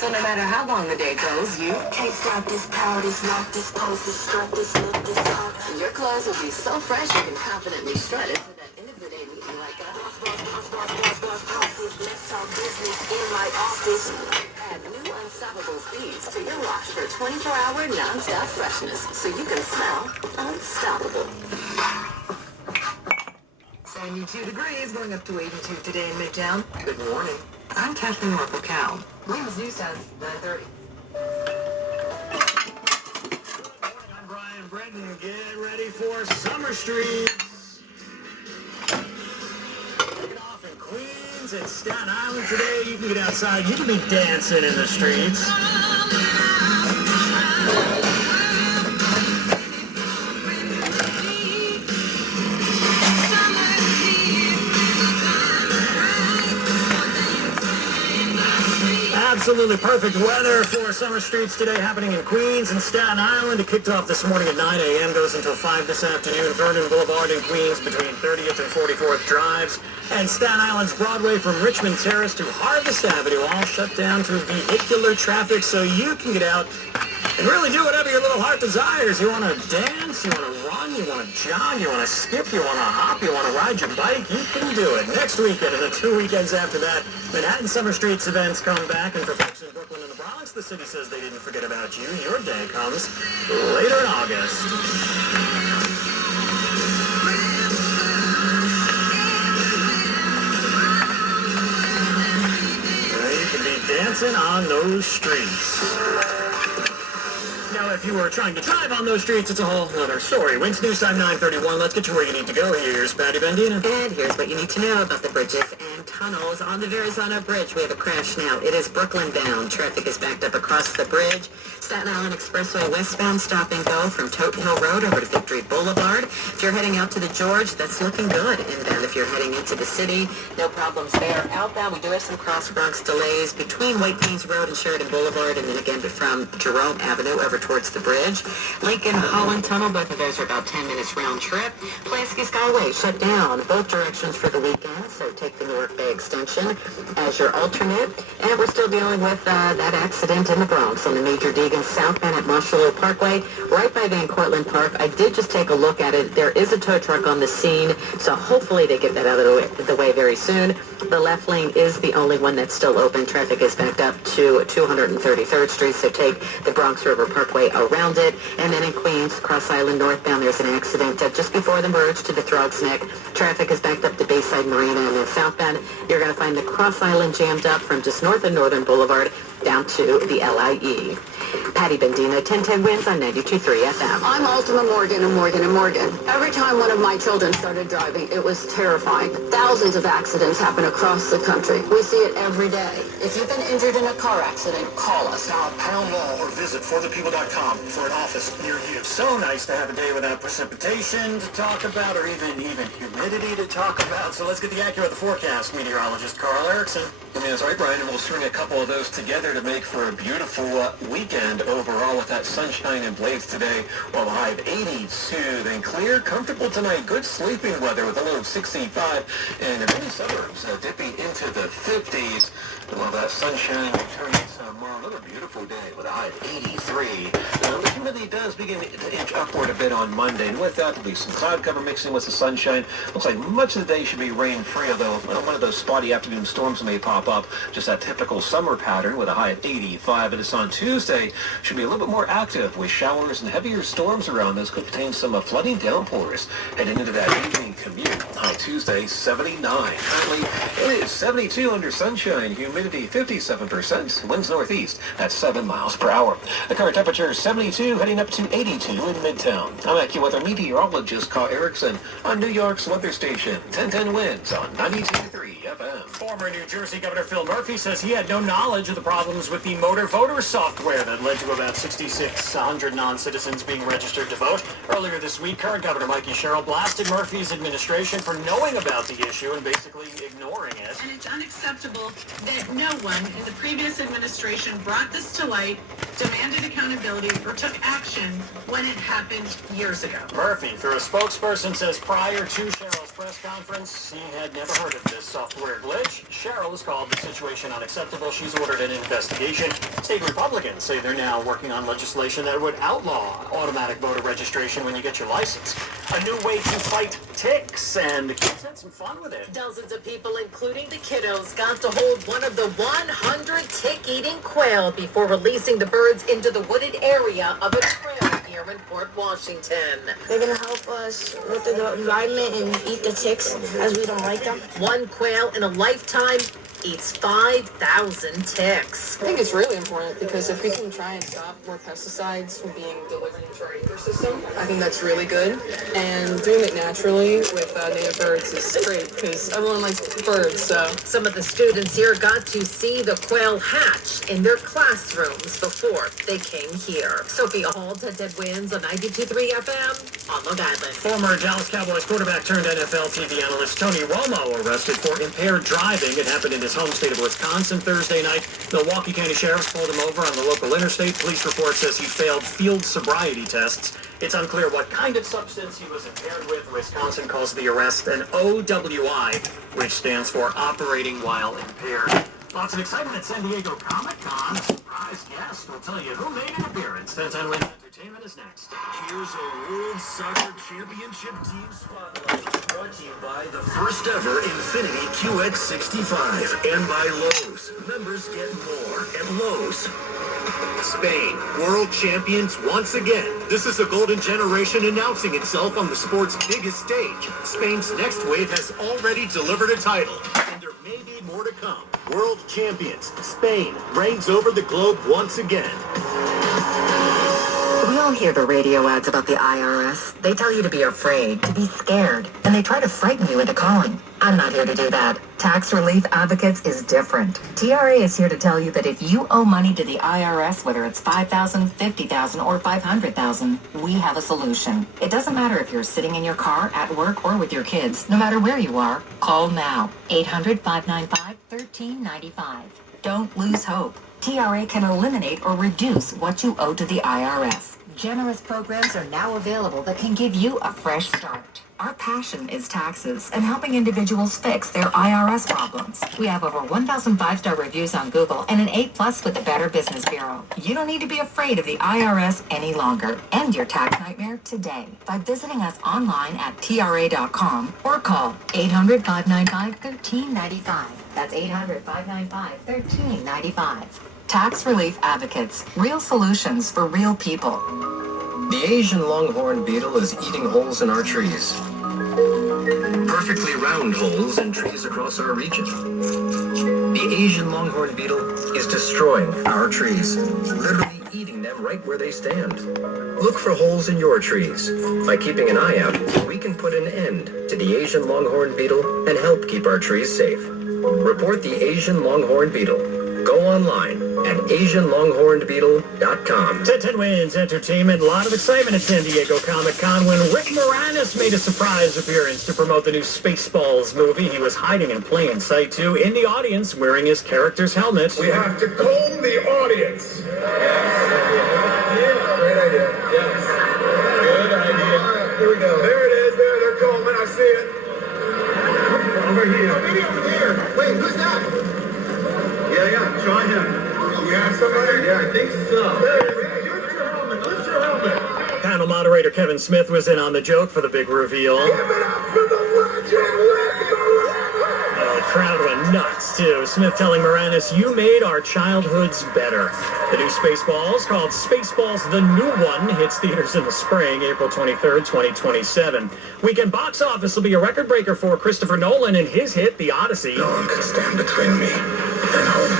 So no matter how long the day goes, you can't stop this power, this rock, this pose, this strut, this look, this talk. Your clothes will be so fresh you can confidently strut it to that end of the day meeting like a Let's talk business in my office. Add new unstoppable speeds to your wash for 24-hour non-stop freshness so you can smell unstoppable. 72 degrees, going up to 82 today in Midtown. Good morning. I'm Kathleen Marple Cow. News time, 9:30. I'm Brian Brendan. Get ready for Summer Streets. Take it off in Queens and Staten Island today. You can get outside. You can be dancing in the streets. Absolutely perfect weather for Summer Streets today, happening in Queens and Staten Island. It kicked off this morning at 9 a.m., goes until 5 this afternoon. Vernon Boulevard in Queens between 30th and 44th Drives. And Staten Island's Broadway from Richmond Terrace to Harvest Avenue, all shut down to vehicular traffic so you can get out and really do whatever your little heart desires. You want to dance, you want to run, you want to jog, you want to skip, you want to hop, you want to ride your bike, you can do it. Next weekend and the 2 weekends after that, Manhattan Summer Streets events come back in perfection in Brooklyn and the Bronx. The city says they didn't forget about you. Your day comes later in August. You can be dancing on those streets. Now, if you were trying to drive on those streets, it's a whole other story. Wins News Time 9:31. Let's get you where you need to go. Here's Patty Bendina. And here's what you need to know about the bridges and tunnels. On the Verrazano Bridge, we have a crash now. It is Brooklyn bound. Traffic is backed up across the bridge. Staten Island Expressway westbound, stop and go from Toten Hill Road over to Victory Boulevard. If you're heading out to the George, that's looking good. Inbound, if you're heading into the city, no problems there. Outbound, we do have some cross Bronx delays between White Plains Road and Sheridan Boulevard, and then again from Jerome Avenue over towards the bridge. Lincoln Holland Tunnel, both of those are about 10 minutes round trip. Pulaski Skyway shut down both directions for the weekend, so take the Newark Bay Extension as your alternate. And we're still dealing with that accident in the Bronx on the Major Deegan southbound at Marshall Parkway, right by Van Cortlandt Park. I did just take a look at it. There is a tow truck on the scene, so hopefully they get that out of the way very soon. The left lane is the only one that's still open. Traffic is backed up to 233rd Street, so take the Bronx River Parkway around it. And then in Queens, Cross Island northbound, there's an accident just before the merge to the Throgs Neck. Traffic is backed up to Bayside Marina, and then southbound, you're going to find the Cross Island jammed up from just north of Northern Boulevard down to the LIE. Patty Bendina, 1010 Wins on 92.3 FM. I'm Ultima Morgan of Morgan & Morgan. Every time one of my children started driving, it was terrifying. Thousands of accidents happen across the country. We see it every day. If you've been injured in a car accident, call us. Now, pound wall or visit forthepeople.com for an office near you. So nice to have a day without precipitation to talk about, or even humidity to talk about. So let's get the accurate forecast. Meteorologist Carl Erickson. That's right, Brian, and we'll string a couple of those together to make for a beautiful weekend overall with that sunshine and blades today. Well, the high of 82, then clear, comfortable tonight, good sleeping weather with a low of 65, and in many suburbs dipping into the 50s. Well, that sunshine returning tomorrow, another beautiful day with a high of 83. The humidity does begin to inch upward a bit on Monday, and with that, there'll be some cloud cover mixing with the sunshine. Looks like much of the day should be rain-free, although one of those spotty afternoon storms may pop up. Just that typical summer pattern with a high of 85. And it's on Tuesday, should be a little bit more active with showers and heavier storms around. Those could contain some flooding downpours heading into that evening commute. High Tuesday, 79. Currently, it is 72 under sunshine. Humidity 57%. Winds northeast at 7 miles per hour. The current temperature is 72, heading up to 82 in Midtown. I'm AccuWeather meteorologist Carl Erickson on New York's weather station. 1010 Winds on 92.3 FM. Former New Jersey Governor Phil Murphy says he had no knowledge of the problems with the motor voter software that led to about 6,600 non-citizens being registered to vote. Earlier this week, current Governor Mikey Sherrill blasted Murphy's administration for knowing about the issue and basically ignoring it. And it's unacceptable that no one in the previous administration brought this to light, demanded accountability, or took action when it happened years ago. Murphy, through a spokesperson, says prior to Sherrill's press conference. He had never heard of this software glitch. Cheryl has called the situation unacceptable. She's ordered an investigation. State Republicans say they're now working on legislation that would outlaw automatic voter registration when you get your license. A new way to fight ticks, and the kids had some fun with it. Dozens of people, including the kiddos, got to hold one of the 100 tick-eating quail before releasing the birds into the wooded area of a trail here in Port Washington. They're going to help us with the environment and eat the ticks as we don't like them. One quail in a lifetime eats 5,000 ticks. I think it's really important because if we can try and stop more pesticides from being delivered into our ecosystem, I think that's really good. And doing it naturally with native birds is great because everyone likes birds, so. Some of the students here got to see the quail hatch in their classrooms before they came here. Sophia Holt at Dead Winds on 92.3 FM on Long Island. Former Dallas Cowboys quarterback turned NFL TV analyst Tony Romo arrested for impaired driving. It happened in his home state of Wisconsin Thursday night. Milwaukee County Sheriff's pulled him over on the local interstate. Police report says he failed field sobriety tests. It's unclear what kind of substance he was impaired with. Wisconsin calls the arrest an OWI, which stands for operating while impaired. Lots of excitement at San Diego Comic-Con. A surprise guest will tell you who made an appearance. 10 Win Entertainment is next. Here's a World Soccer Championship Team Spotlight, brought to you by the first ever Infinity QX65 and by Lowe's. Members get more at Lowe's. Spain, world champions once again. This is a golden generation announcing itself on the sport's biggest stage. Spain's next wave has already delivered a title, and there may be more to come. World champions, Spain reigns over the globe once again. We all hear the radio ads about the IRS. They tell you to be afraid, to be scared, and they try to frighten you into calling. I'm not here to do that. Tax Relief Advocates is different. TRA is here to tell you that if you owe money to the IRS, whether it's $5,000, $50,000, or $500,000, we have a solution. It doesn't matter if you're sitting in your car, at work, or with your kids. No matter where you are, call now. 800-595-1395. Don't lose hope. TRA can eliminate or reduce what you owe to the IRS. Generous programs are now available that can give you a fresh start. Our passion is taxes and helping individuals fix their IRS problems. We have over 1,000 5-star reviews on Google and an A+ with the Better Business Bureau. You don't need to be afraid of the IRS any longer. End your tax nightmare today by visiting us online at TRA.com or call 800-595-1395. That's 800-595-1395. Tax Relief Advocates. Real solutions for real people. The Asian longhorn beetle is eating holes in our trees. Perfectly round holes in trees across our region. The Asian longhorn beetle is destroying our trees, literally eating them right where they stand. Look for holes in your trees. By keeping an eye out, we can put an end to the Asian longhorn beetle and help keep our trees safe. Report the Asian longhorn beetle. Go online at AsianLonghornedBeetle.com. 10 Wins Entertainment. A lot of excitement at San Diego Comic-Con when Rick Moranis made a surprise appearance to promote the new Spaceballs movie. He was hiding in plain sight, too, in the audience, wearing his character's helmet. We have to comb the audience. Yeah, great idea. Yes. Good idea. Here we go. There it is. There, they're combing. I see it. Over here. Maybe over there. Wait, who's that? Yeah, try him. You have somebody? Yeah, I think so. There it is. Lift your helmet. Lift your helmet. Panel moderator Kevin Smith was in on the joke for the big reveal. Give it up for the legend, Rick Moranis. The crowd went nuts, too. Smith telling Moranis, "You made our childhoods better." The new Spaceballs, called Spaceballs The New One, hits theaters in the spring, April 23rd, 2027. Weekend box office will be a record breaker for Christopher Nolan and his hit, The Odyssey. No one can stand between me and home.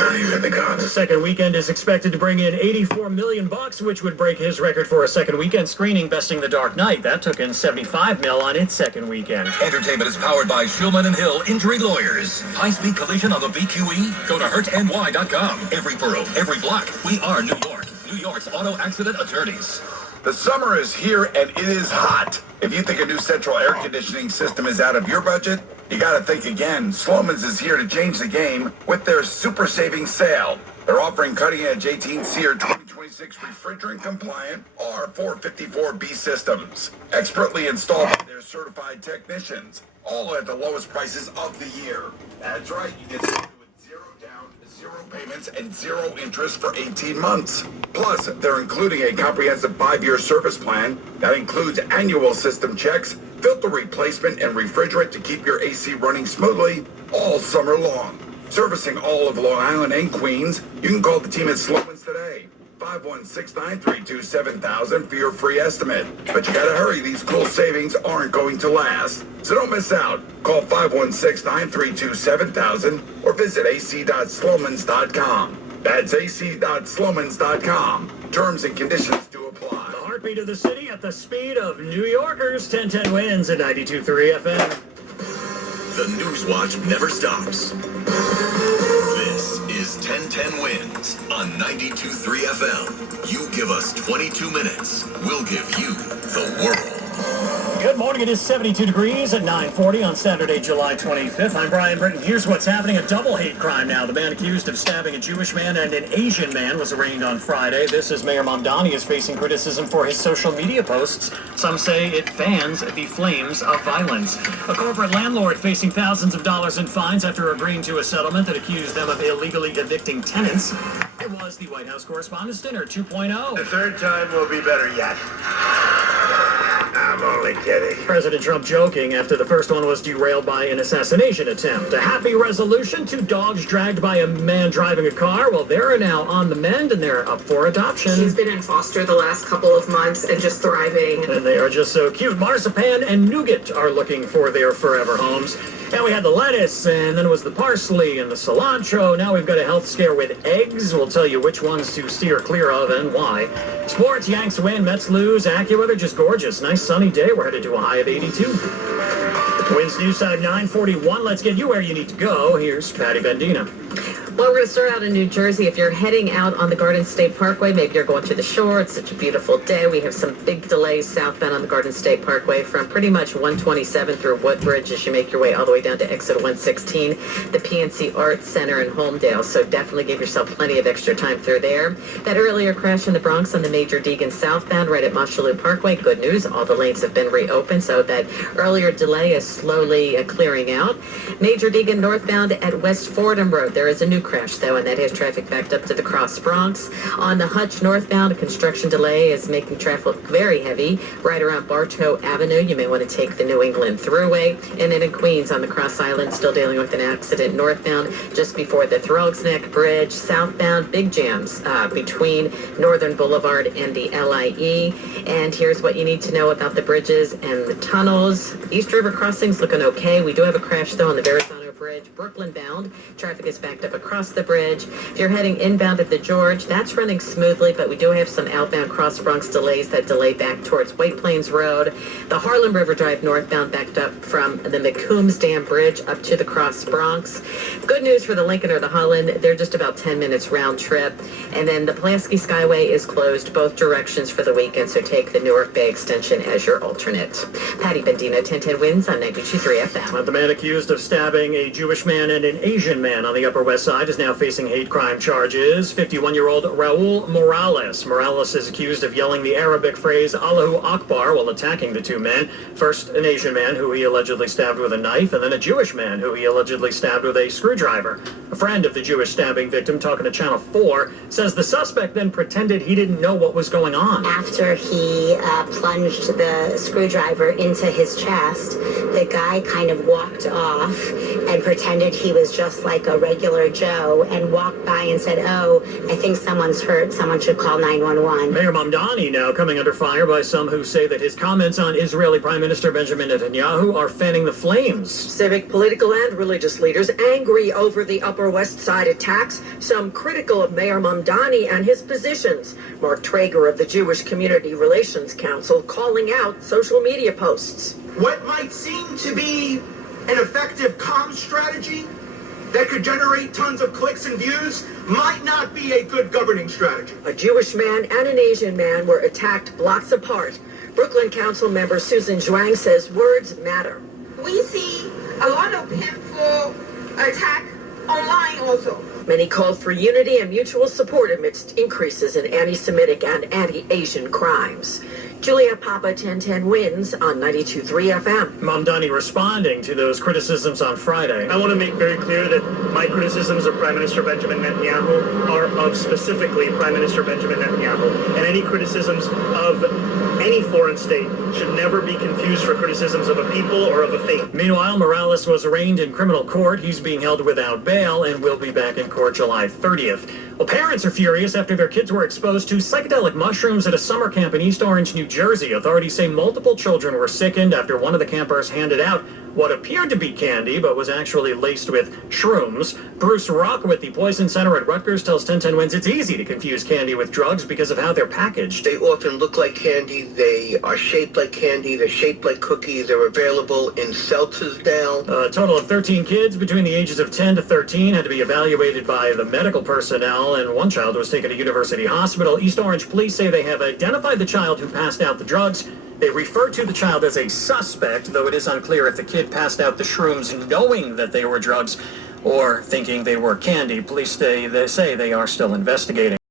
Only the gods. The second weekend is expected to bring in $84 million, which would break his record for a second weekend screening, besting The Dark Knight. That took in $75 million on its second weekend. Entertainment is powered by Shulman and Hill Injury Lawyers. High-speed collision on the VQE? Go to hurtny.com. Every borough, every block. We are New York. New York's auto accident attorneys. The summer is here and it is hot. If you think a new central air conditioning system is out of your budget, you gotta think again. Sloman's is here to change the game with their super savings sale. They're offering cutting-edge 18 SEER 2020 2026 refrigerant compliant R454B systems, expertly installed by their certified technicians, all at the lowest prices of the year. That's right, you get started with zero down, zero payments, and zero interest for 18 months. Plus, they're including a comprehensive 5-year service plan that includes annual system checks, filter replacement, and refrigerant to keep your AC running smoothly all summer long. Servicing all of Long Island and Queens, you can call the team at Sloman's today. 516-932-7000 for your free estimate. But you gotta hurry, these cool savings aren't going to last. So don't miss out. Call 516-932-7000 or visit ac.slomans.com. That's ac.slomans.com. Terms and conditions do apply. The heartbeat of the city at the speed of New Yorkers. 1010 wins at 92.3 FM. The News Watch never stops. This is 1010 Wins on 92.3 FM. You give us 22 minutes, we'll give you the world. Good morning. It is 72 degrees at 9:40 on Saturday, July 25th. I'm Brian Britton. Here's what's happening. A double hate crime now. The man accused of stabbing a Jewish man and an Asian man was arraigned on Friday. This is Mayor Mamdani is facing criticism for his social media posts. Some say it fans the flames of violence. A corporate landlord facing thousands of dollars in fines after agreeing to a settlement that accused them of illegally evicting tenants. It was the White House Correspondents' Dinner 2.0. The third time will be better yet. I'm only kidding. President Trump joking after the first one was derailed by an assassination attempt. A happy resolution. 2 dogs dragged by a man driving a car. Well, they're now on the mend and they're up for adoption. She's been in foster the last couple of months and just thriving. And they are just so cute. Marzipan and nougat are looking for their forever homes. And we had the lettuce, and then it was the parsley and the cilantro. Now we've got a health scare with eggs. We'll tell you which ones to steer clear of and why. Sports, Yanks win, Mets lose. AccuWeather, just gorgeous. Nice sunny day. We're headed to a high of 82. Winds News Side 941. Let's get you where you need to go. Here's Patty Bendina. Well, we're going to start out in New Jersey. If you're heading out on the Garden State Parkway, maybe you're going to the shore. It's such a beautiful day. We have some big delays southbound on the Garden State Parkway from pretty much 127 through Woodbridge as you make your way all the way down to exit 116, the PNC Arts Center in Holmdale. So definitely give yourself plenty of extra time through there. That earlier crash in the Bronx on the Major Deegan southbound right at Mosholu Parkway. Good news. All the lanes have been reopened. So that earlier delay is slowly clearing out. Major Deegan northbound at West Fordham Road. There is a new crash, though, and that has traffic backed up to the Cross Bronx. On the Hutch northbound, a construction delay is making traffic look very heavy right around Bartow Avenue. You may want to take the New England Thruway. And then in Queens on the Cross Island, still dealing with an accident northbound just before the Throgs Neck Bridge. Southbound, big jams between Northern Boulevard and the LIE. And here's what you need to know about the bridges and the tunnels. East River Crossing's looking okay. We do have a crash, though, on the Verrazano Bridge, Brooklyn bound. Traffic is backed up across the bridge. If you're heading inbound at the George, that's running smoothly, but we do have some outbound Cross Bronx delays that delay back towards White Plains Road. The Harlem River Drive northbound backed up from the McCombs Dam Bridge up to the Cross Bronx. Good news for the Lincoln or the Holland. They're just about 10 minutes round trip. And then the Pulaski Skyway is closed both directions for the weekend, so take the Newark Bay extension as your alternate. Patty Bendina, 1010 wins on 92.3 FM. The man accused of stabbing a Jewish man and an Asian man on the Upper West Side is now facing hate crime charges. 51-year-old Raul Morales. Morales is accused of yelling the Arabic phrase Allahu Akbar while attacking the 2 men. First, an Asian man who he allegedly stabbed with a knife, and then a Jewish man who he allegedly stabbed with a screwdriver. A friend of the Jewish stabbing victim, talking to Channel 4, says the suspect then pretended he didn't know what was going on. After he plunged the screwdriver into his chest, the guy kind of walked off and pretended he was just like a regular Joe and walked by and said, "Oh, I think someone's hurt. Someone should call 911. Mayor Mamdani now coming under fire by some who say that his comments on Israeli Prime Minister Benjamin Netanyahu are fanning the flames. Civic, political, and religious leaders angry over the Upper West Side attacks, some critical of Mayor Mamdani and his positions. Mark Traeger of the Jewish Community Relations Council calling out social media posts. What might seem to be an effective comm strategy that could generate tons of clicks and views might not be a good governing strategy. A Jewish man and an Asian man were attacked blocks apart. Brooklyn Council member Susan Zhuang says words matter. We see a lot of painful attack online also. Many called for unity and mutual support amidst increases in anti-Semitic and anti-Asian crimes. Julia Papa, 1010 Wins on 92.3 FM. Mamdani responding to those criticisms on Friday. I want to make very clear that my criticisms of Prime Minister Benjamin Netanyahu are of specifically Prime Minister Benjamin Netanyahu. And any criticisms of any foreign state should never be confused for criticisms of a people or of a faith. Meanwhile, Morales was arraigned in criminal court. He's being held without bail and will be back in court July 30th. Well, parents are furious after their kids were exposed to psychedelic mushrooms at a summer camp in East Orange, New Jersey. Authorities say multiple children were sickened after one of the campers handed out what appeared to be candy, but was actually laced with shrooms. Bruce Rock with the Poison Center at Rutgers tells 1010 Wins it's easy to confuse candy with drugs because of how they're packaged. They often look like candy, they are shaped like candy, they're shaped like cookies, they're available in seltzers now. A total of 13 kids between the ages of 10 to 13 had to be evaluated by the medical personnel, and one child was taken to University Hospital. East Orange police say they have identified the child who passed out the drugs. They refer to the child as a suspect, though it is unclear if the kid passed out the shrooms knowing that they were drugs or thinking they were candy. Police say they are still investigating.